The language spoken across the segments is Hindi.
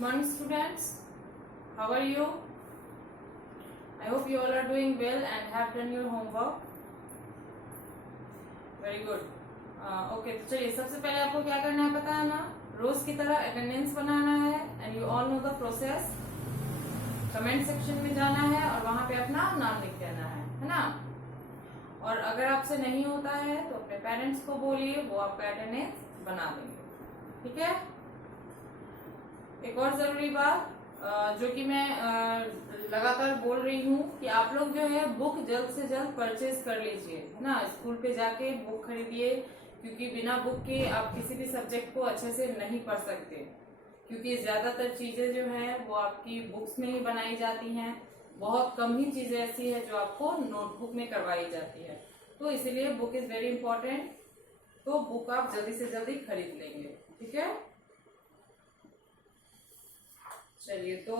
Good morning, students. How are you? I hope you all are doing well and have done your homework. Very good. Okay, तो चलिए सबसे पहले आपको क्या करना है पता है ना, रोज की तरह अटेंडेंस बनाना है and you all know the process. Comment section में जाना है और वहां पे अपना नाम लिख देना है ना. और अगर आपसे नहीं होता है तो अपने पेरेंट्स को बोलिए, वो आपका अटेंडेंस बना देंगे. ठीक है. एक और जरूरी बात जो कि मैं लगातार बोल रही हूँ कि आप लोग जो है बुक जल्द से जल्द परचेज कर लीजिए, है ना. स्कूल पे जाके बुक खरीदिए, क्योंकि बिना बुक के आप किसी भी सब्जेक्ट को अच्छे से नहीं पढ़ सकते, क्योंकि ज्यादातर चीजें जो है वो आपकी बुक्स में ही बनाई जाती हैं. बहुत कम ही चीजें ऐसी है जो आपको नोटबुक में करवाई जाती है. तो इसीलिए बुक इज वेरी इंपॉर्टेंट. तो बुक आप जल्दी से जल्दी खरीद लेंगे. ठीक है. चलिए तो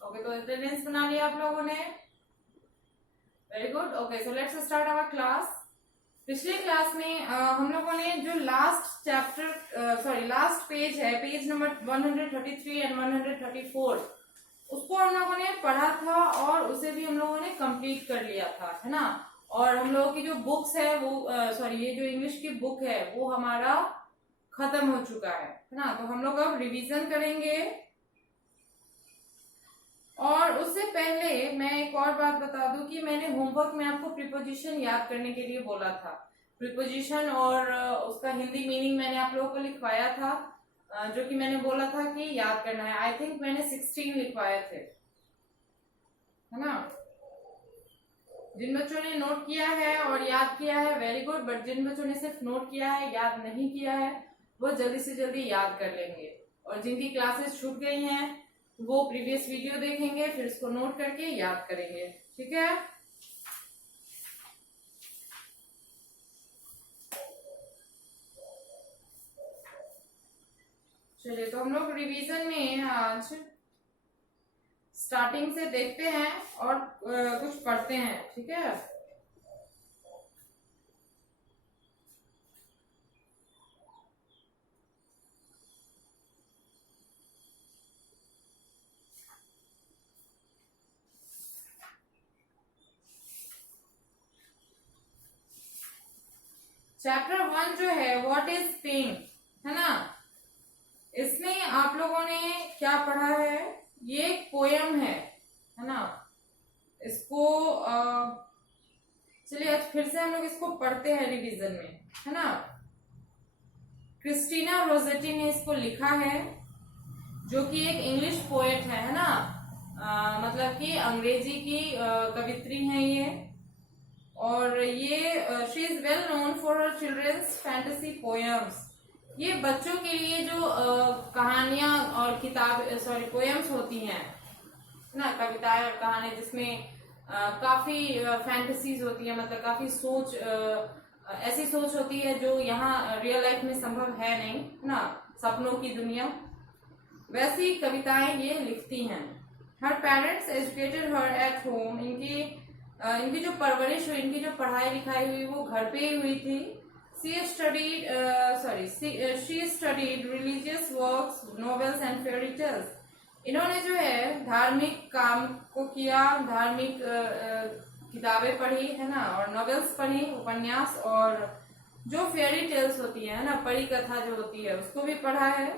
ओके, तो अटेंडेंस बना लिया आप लोगों ने. Very good. Okay, so let's start our class. पिछले क्लास में हम लोगों ने जो लास्ट पेज है, पेज नंबर 133 एंड 134, उसको हम लोगों ने पढ़ा था और उसे भी हम लोगों ने कंप्लीट कर लिया था, है ना. और हम लोगों की जो बुक्स है वो ये जो इंग्लिश की बुक है वो हमारा खत्म हो चुका है ना. तो हम लोग अब रिवीजन करेंगे. और उससे पहले मैं एक और बात बता दूं कि मैंने होमवर्क में आपको प्रीपोजिशन याद करने के लिए बोला था. प्रीपोजिशन और उसका हिंदी मीनिंग मैंने आप लोगों को लिखवाया था, जो कि मैंने बोला था कि याद करना है. आई थिंक मैंने 16 लिखवाए थे, है ना. जिन बच्चों ने नोट किया है और याद किया है वेरी गुड, बट जिन बच्चों ने सिर्फ नोट किया है याद नहीं किया है वो जल्दी से जल्दी याद कर लेंगे. और जिनकी क्लासेस छूट गई हैं वो प्रीवियस वीडियो देखेंगे, फिर इसको नोट करके याद करेंगे. ठीक है. चलिए तो हम लोग रिवीजन में आज स्टार्टिंग से देखते हैं और कुछ पढ़ते हैं. ठीक है. चैप्टर 1 जो है व्हाट इज पेइंग, है ना. इसमें आप लोगों ने क्या पढ़ा है, ये एक पोयम है ना. इसको चलिए आज फिर से हम लोग इसको पढ़ते हैं रिवीजन में, है ना. क्रिस्टीना रोजेटी ने इसको लिखा है, जो कि एक इंग्लिश पोएट है ना. मतलब कि अंग्रेजी की कवित्री है ये. और ये she is well known for her children's fantasy poems. ये बच्चों के लिए जो कहानियां और पोएम्स होती हैं ना, कविताएं और कहानी जिसमें काफी फैंटेसीज होती है, मतलब काफी सोच, ऐसी सोच होती है जो यहाँ रियल लाइफ में संभव है नहीं ना, सपनों की दुनिया, वैसी कविताएं ये लिखती हैं. Her parents educated her at home. इनकी जो परवरिश हुई, इनकी जो पढ़ाई लिखाई हुई वो घर पे ही हुई थी. She studied religious works, novels and fairy tales. इन्होंने जो है धार्मिक काम को किया, धार्मिक किताबें पढ़ी, है ना, और नॉवेल्स पढ़ी, उपन्यास, और जो फेयरी टेल्स होती है ना, परी कथा जो होती है उसको भी पढ़ा है.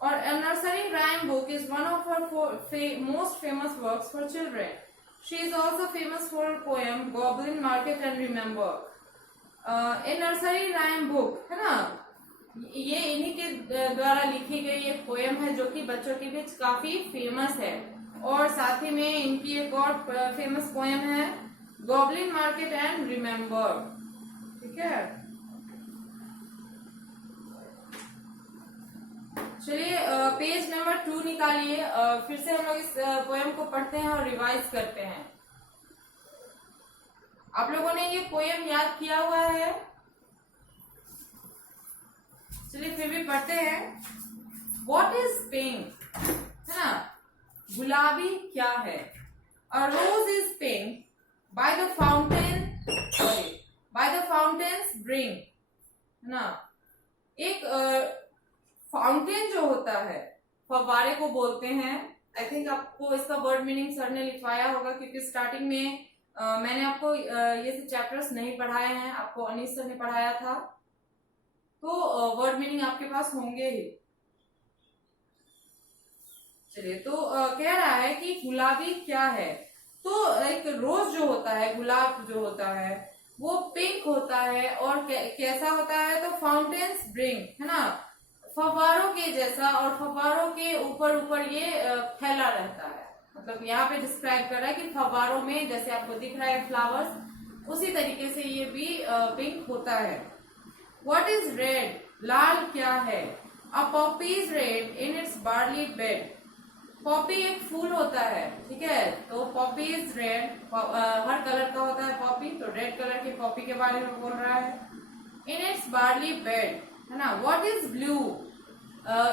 और A Nursery Rhyme Book is one of her most famous works for children. She is also famous for her poem Goblin Market and Remember. A Nursery Rhyme Book, है ना, ये इन्हीं के द्वारा लिखी गई एक पोएम है जो कि बच्चों के बीच काफी फेमस है. और साथ ही में इनकी एक और फेमस पोएम है गॉब्लिन मार्केट एंड रिमेम्बर. ठीक है. चलिए पेज नंबर 2 निकालिए. फिर से हम लोग इस पोएम को पढ़ते हैं और रिवाइज करते हैं. आप लोगों ने ये पोएम याद किया हुआ है? चलिए फिर भी पढ़ते हैं. व्हाट इज पिंक, है ना. गुलाबी क्या है. A rose is pink by the fountain brink, है ना। एक फाउंटेन जो होता है, फव्वारे को बोलते हैं। आई थिंक आपको इसका वर्ड मीनिंग सर ने लिखवाया होगा, क्योंकि स्टार्टिंग में मैंने आपको ये सब चैप्टर्स नहीं पढ़ाए हैं, आपको अनीस सर ने पढ़ाया था, तो वर्ड मीनिंग आपके पास होंगे ही। चलिए, तो कह रहा है कि गुलाबी क्या है। तो एक रोज जो होता है, गुलाब जो होता है, वो पिंक होता है और कैसा होता है, तो फाउंटेन्स ब्रिंग, है ना, फव्वारों के जैसा, और फव्वारों के ऊपर ऊपर ये फैला रहता है। मतलब यहाँ पे डिस्क्राइब कर रहा है कि फव्वारों में जैसे आपको दिख रहा है फ्लावर्स, उसी तरीके से ये भी पिंक होता है। व्हाट इज रेड, लाल क्या है। A poppy is red in its barley bed. Poppy एक फूल होता है, ठीक है, तो पॉपी इज रेड, हर कलर का होता है पॉपी, तो रेड कलर की पॉपी के बारे में बोल रहा है। इन इट्स बार्ली बेड, है ना। व्हाट इज ब्लू,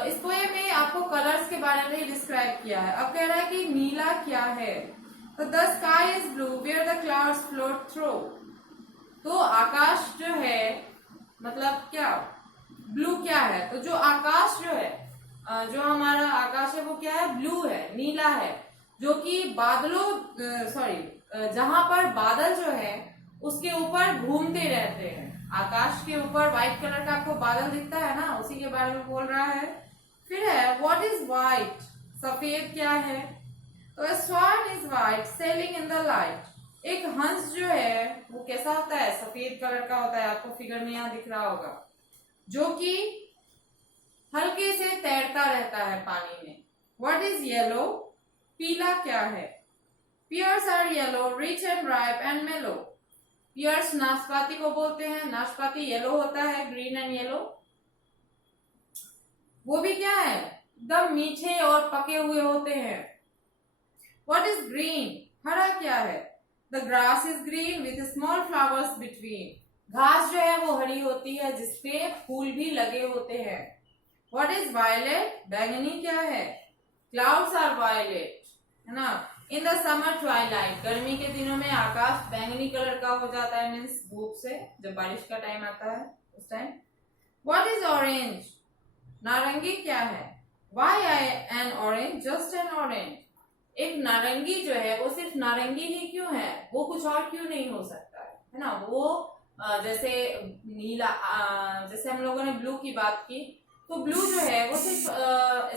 इस पोएम में आपको कलर्स के बारे में डिस्क्राइब किया है। अब कह रहा है कि नीला क्या है, तो the sky is blue where the clouds float through. तो आकाश जो है, मतलब क्या, ब्लू क्या है, तो जो आकाश जो है, जो हमारा आकाश है वो क्या है, ब्लू है, नीला है, जो कि बादलों जहां पर बादल जो है उसके ऊपर घूमते रहते हैं। आकाश के ऊपर व्हाइट कलर का आपको बादल दिखता है ना, उसी के बारे में बोल रहा है। फिर है व्हाट इज व्हाइट, सफेद क्या है, तो swan is white sailing in the light. एक हंस जो है वो कैसा होता है, सफेद कलर का होता है, आपको फिगर में यहाँ दिख रहा होगा, जो कि हल्के से तैरता रहता है पानी में। व्हाट इज येलो, पीला क्या है। Pears are yellow rich and ripe and mellow. Pears नाशपाती को बोलते हैं, नाशपाती येलो होता है, ग्रीन एंड येलो। वो भी क्या है, एकदम मीठे और पके हुए होते हैं। व्हाट इज ग्रीन, हरा क्या है। The grass is green with small flowers between. घास जो है वो हरी होती है, जिसपे फूल भी लगे होते हैं। व्हाट इज वायलेट, बैंगनी क्या है। क्लाउड्स आर वायलेट, है ना। इन द समर ट्वाइलाइट, गर्मी के दिनों में आकाश बैंगनी कलर का हो जाता है, मीन्स धूप से, जब बारिश का टाइम आता है उस टाइम। व्हाट इज ऑरेंज, नारंगी क्या है। Why an orange, just an orange. एक नारंगी जो है वो सिर्फ नारंगी ही क्यों है, वो कुछ और क्यों नहीं हो सकता है ना। वो जैसे नीला, जैसे हम लोगों ने ब्लू की बात की, तो ब्लू जो है वो सिर्फ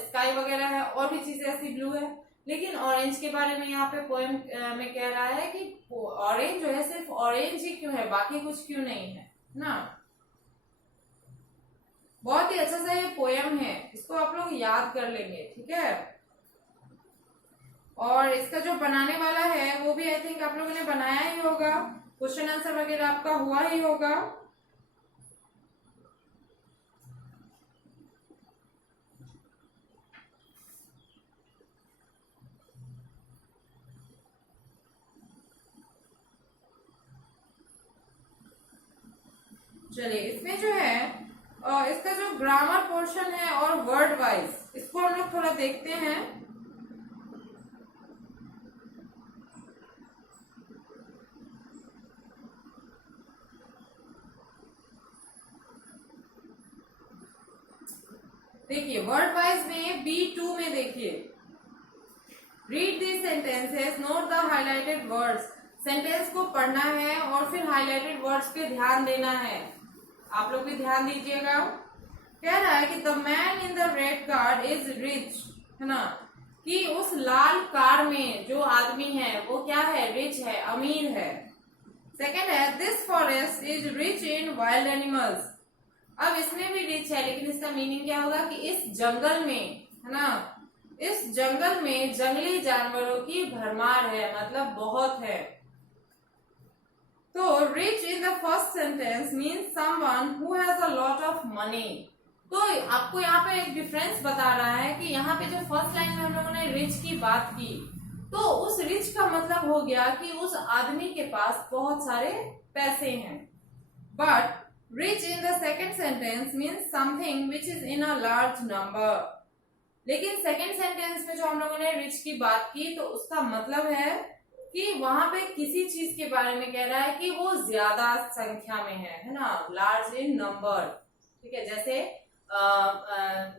स्काई वगैरह है, और भी चीजें ऐसी ब्लू है। लेकिन ऑरेंज के बारे में यहाँ पे पोएम में कह रहा है कि ऑरेंज जो है सिर्फ ऑरेंज ही क्यों है, बाकी कुछ क्यों नहीं है ना। बहुत ही अच्छा सा ये पोएम है, इसको आप लोग याद कर लेंगे, ठीक है। और इसका जो बनाने वाला है वो भी आई थिंक आप लोगों ने बनाया ही होगा, क्वेश्चन आंसर वगैरह आपका हुआ ही होगा। चलिए, इसमें जो है इसका जो ग्रामर पोर्शन है और वर्ड वाइज, इसको हम लोग थोड़ा देखते हैं। देखिए वर्ड वाइज में B2 में देखिए, read the sentences, note the highlighted words. Sentence को पढ़ना है और फिर हाईलाइटेड वर्ड्स पे ध्यान देना है। आप लोग भी ध्यान दीजिएगा। कह रहा है कि the man in the red car is rich, है ना, कि उस लाल कार में जो आदमी है वो क्या है, रिच है, अमीर है। सेकेंड है this forest is rich in wild animals. अब इसमें भी रिच है, लेकिन इसका मीनिंग क्या होगा कि इस जंगल में, है ना, इस जंगल में जंगली जानवरों की भरमार है, मतलब बहुत है। तो rich in the first sentence means someone who has a lot of money. तो आपको यहाँ पे एक डिफरेंस बता रहा है कि यहाँ पे जो फर्स्ट लाइन में हम लोगों ने रिच की बात की, तो उस रिच का मतलब हो गया कि उस आदमी के पास बहुत सारे पैसे हैं। But rich in the second sentence means something which is in a large number. लेकिन सेकेंड सेंटेंस में जो हम लोगों ने रिच की बात की, तो उसका मतलब है कि वहां पे किसी चीज के बारे में कह रहा है कि वो ज्यादा संख्या में है ना, लार्ज इन नंबर। ठीक है, जैसे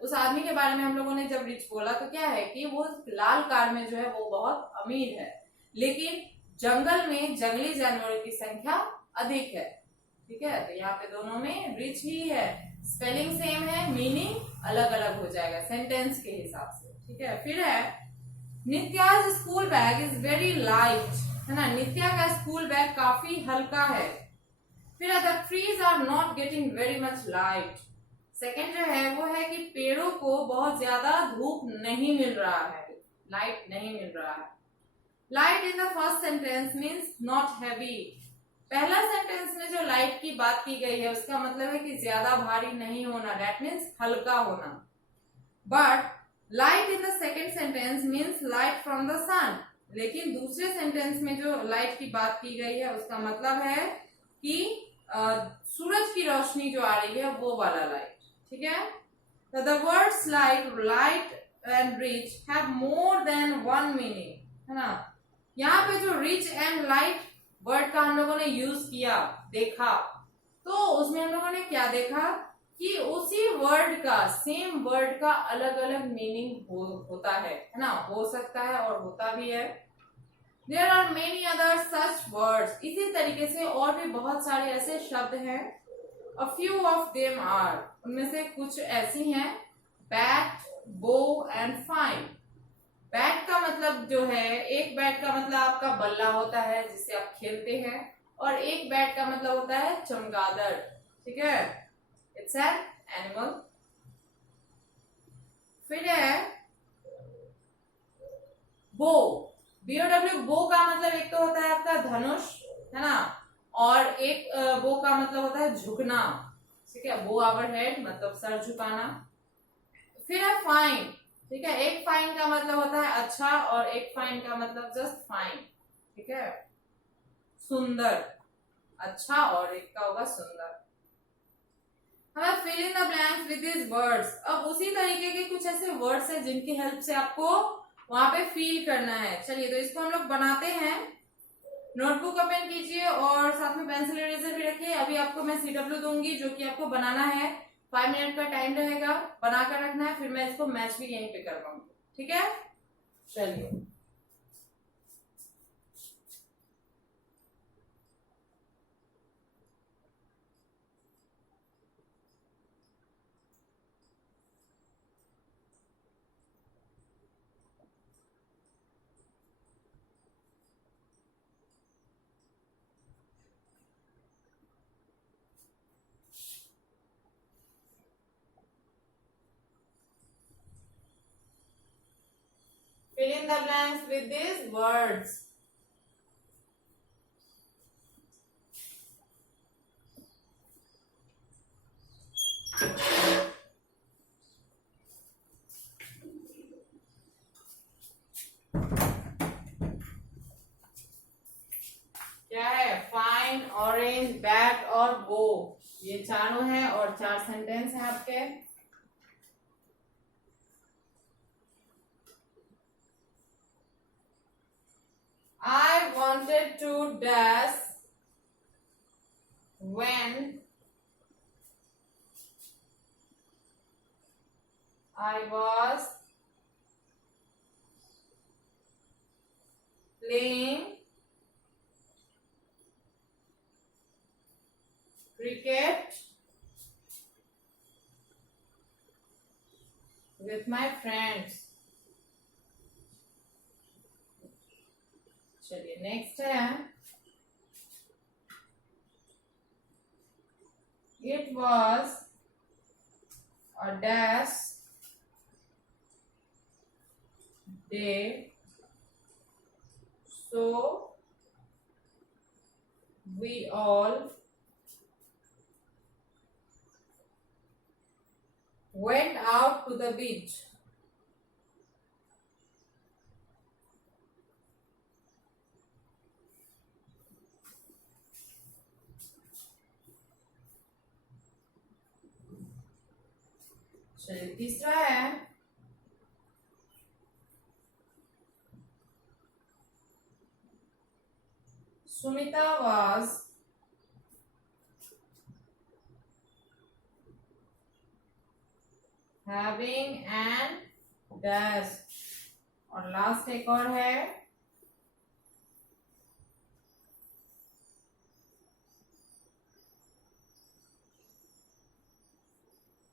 उस आदमी के बारे में हम लोगों ने जब रिच बोला तो क्या है कि वो लाल कार में जो है वो बहुत अमीर है, लेकिन जंगल में जंगली जानवरों की संख्या अधिक है। ठीक है, तो यहाँ पे दोनों में रिच ही है, स्पेलिंग सेम है, मीनिंग अलग अलग हो जाएगा सेंटेंस के हिसाब से। ठीक है, फिर है Nitya's school bag is very light, है ना, नित्या का स्कूल बैग काफी हल्का है। फिर the trees are not getting very much light. Second जो है वो है कि पेड़ों को बहुत ज्यादा धूप नहीं मिल रहा है, लाइट नहीं मिल रहा है। Light in the first sentence means not heavy. पहला सेंटेंस में जो लाइट की बात की गई है उसका मतलब है कि ज्यादा भारी नहीं होना, दैट मीन्स हल्का होना। But light in the second sentence means light from the sun. लेकिन दूसरे सेंटेंस में जो लाइट की बात की गई है उसका मतलब है कि सूरज की रोशनी जो आ रही है वो वाला लाइट। ठीक है, तो the words like light and rich have more than one meaning, है ना। यहाँ पे जो रिच एंड लाइट वर्ड का हम लोगों ने यूज किया, देखा, तो उसमें हम लोगों ने क्या देखा कि उसी वर्ड का, सेम वर्ड का अलग अलग मीनिंग होता है ना, हो सकता है और होता भी है। There are many other such words, इसी तरीके से और भी बहुत सारे ऐसे शब्द हैं। A few of them are, उनमें से कुछ ऐसी हैं, bat, bow and fine. Bat का मतलब जो है, एक बैट का मतलब आपका बल्ला होता है जिससे आप खेलते हैं, और एक बैट का मतलब होता है चमगादड़। ठीक है, इट्स एन एनिमल। फिर है बो, BOW, बो का मतलब एक तो होता है आपका धनुष, है ना, और एक बो का मतलब होता है झुकना। ठीक है, बो आवर हेड मतलब सर झुकाना। फिर है फाइन। ठीक है, एक फाइन का मतलब होता है अच्छा, और एक फाइन का मतलब जस्ट फाइन। ठीक है, सुंदर, अच्छा, और एक का होगा सुंदर। हमें fill in the blanks with this words. अब उसी तरीके के कुछ ऐसे वर्ड्स हैं जिनकी हेल्प से आपको वहां पे फील करना है। चलिए, तो इसको हम लोग बनाते हैं। नोटबुक ओपन कीजिए और साथ में पेंसिल इरेजर भी रखिए। अभी आपको मैं CW दूंगी जो कि आपको बनाना है, 5 मिनट का टाइम रहेगा, बनाकर रखना है, फिर मैं इसको मैच भी यहीं पे करवाऊंगी। ठीक है, चलिए। Fill in the blanks with these words. क्या है? फाइन, ऑरेंज, बैट और बो, ये चारों हैं और 4 सेंटेंस हैं आपके। I wanted to dash when I was playing cricket with my friends. चलिए, नेक्स्ट है, it was a dash day, so we all went out to the beach. चलिए, तीसरा है, Sumita was having an dash, और लास्ट एक और है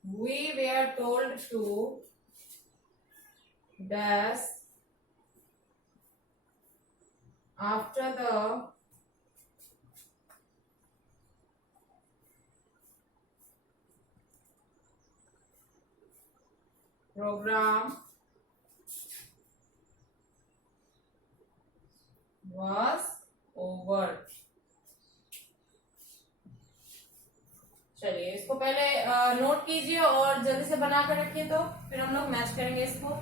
we were told to dash after the program was over। चलिए इसको पहले नोट कीजिए और जल्दी से बना कर रखिए, तो फिर हम लोग मैच करेंगे इसको।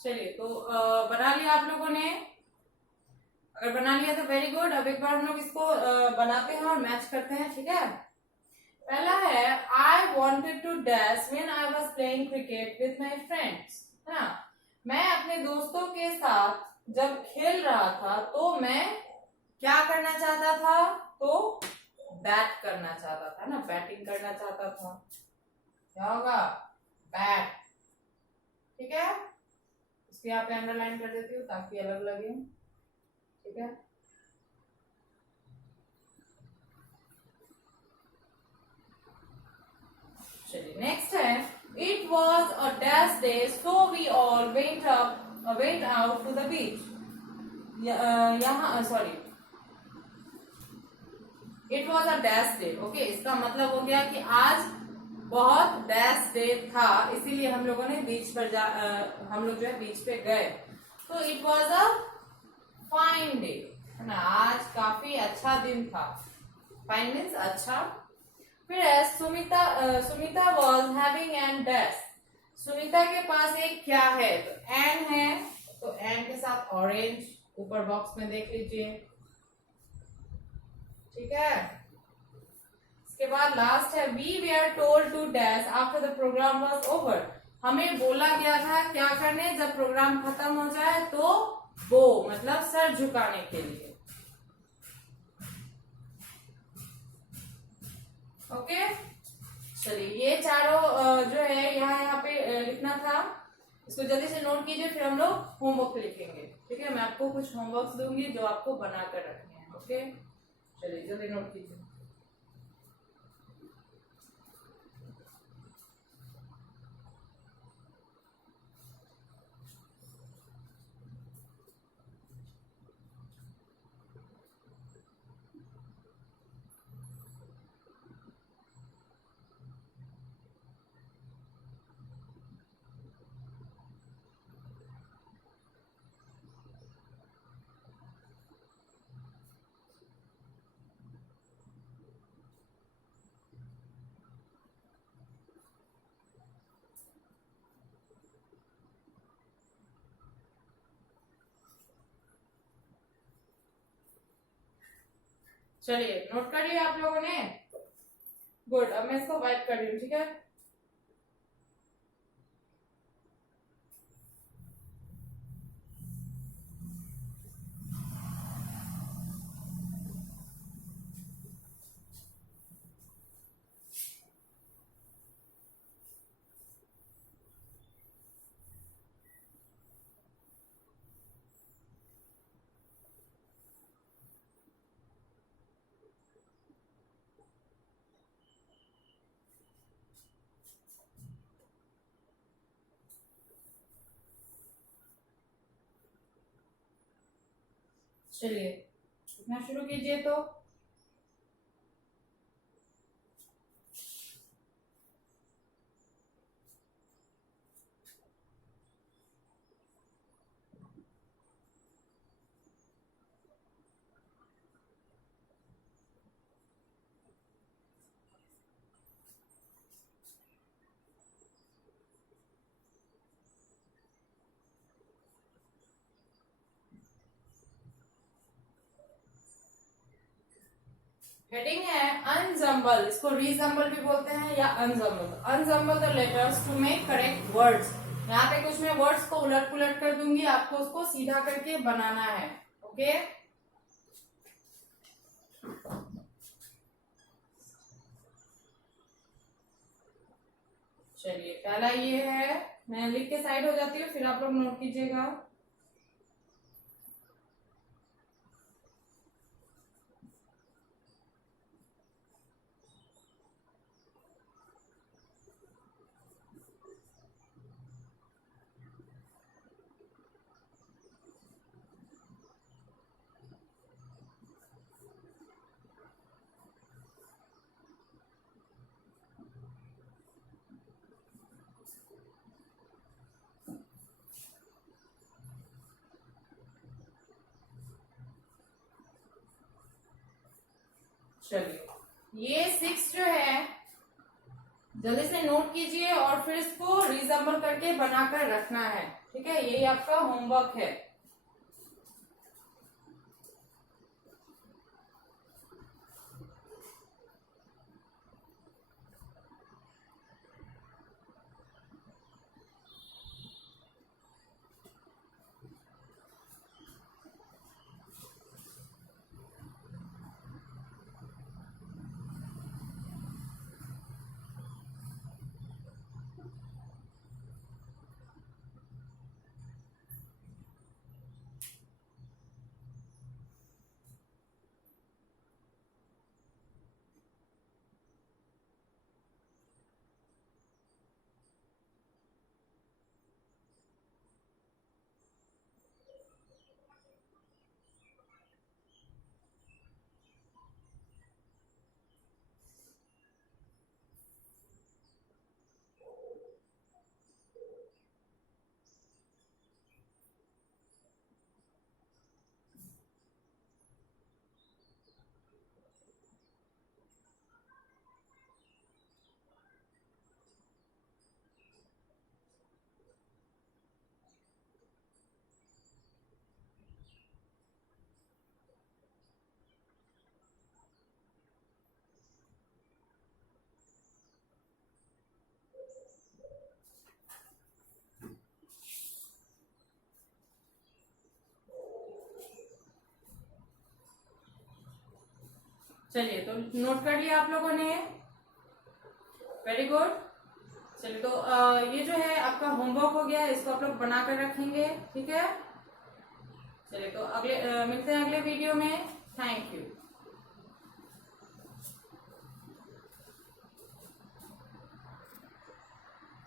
चलिए तो बना लिया आप लोगों ने? अगर बना लिया तो वेरी गुड। अब एक बार हम लोग इसको बनाते हैं और मैच करते हैं, ठीक है। पहला है I wanted to dash when I was playing cricket with my friends, है ना। मैं अपने दोस्तों के साथ जब खेल रहा था तो मैं क्या करना चाहता था? तो बैट करना चाहता था ना, बैटिंग करना चाहता था। क्या होगा? बैट, ठीक है। इसको यहाँ पे अंडरलाइन कर देती हूँ ताकि अलग लगे, ठीक है। चलिए नेक्स्ट है it was a dash day so we all went out to the beach. यहाँ sorry, it was a dash day, okay. इसका मतलब हो गया कि आज बहुत डैश डे था, इसीलिए हम लोगों ने बीच पर हम लोग जो है बीच पे गए। तो it was a fine day, है ना, आज काफी अच्छा दिन था। फाइन मीन्स अच्छा। फिर Sumita was having an dash. Sumita के पास एक क्या है? तो एन है, तो एन के साथ ऑरेंज ऊपर बॉक्स में देख लीजिए, ठीक है। इसके बाद लास्ट है we were told to dash after the program was over. हमें बोला गया था क्या करने? जब प्रोग्राम खत्म हो जाए तो बो मतलब सर झुकाने के लिए। ओके, चलिए ये चारों जो है यहाँ पे लिखना था, इसको जल्दी से नोट कीजिए, फिर हम लोग होमवर्क लिखेंगे। ठीक है, मैं आपको कुछ होमवर्क दूंगी जो आपको बना कर रखने हैं। ओके, चलिए जल्दी नोट कीजिए। चलिए नोट कर लिया आप लोगों ने? गुड, अब मैं इसको वाइप कर रही हूँ। ठीक है, चलिए लिखना शुरू कीजिए। तो हेडिंग है अनजम्बल, इसको रीजम्बल भी बोलते हैं या unjumble. Unjumble the letters to make correct words. यहाँ पे कुछ मैं वर्ड्स को उलट पुलट कर दूंगी, आपको उसको सीधा करके बनाना है। ओके, चलिए पहला ये है, मैं लिख के साइड हो जाती हूँ, फिर आप लोग नोट कीजिएगा। चलिए ये 6 जो है जल्दी से नोट कीजिए और फिर इसको रिजम्बल करके बनाकर रखना है। ठीक है, यही आपका होमवर्क है। चलिए, तो नोट कर लिया आप लोगों ने। Very good. चलिए, तो ये जो है आपका होमवर्क हो गया, इसको आप लोग बना कर रखेंगे, ठीक है। चलिए, तो अगले मिलते हैं अगले वीडियो में। Thank you.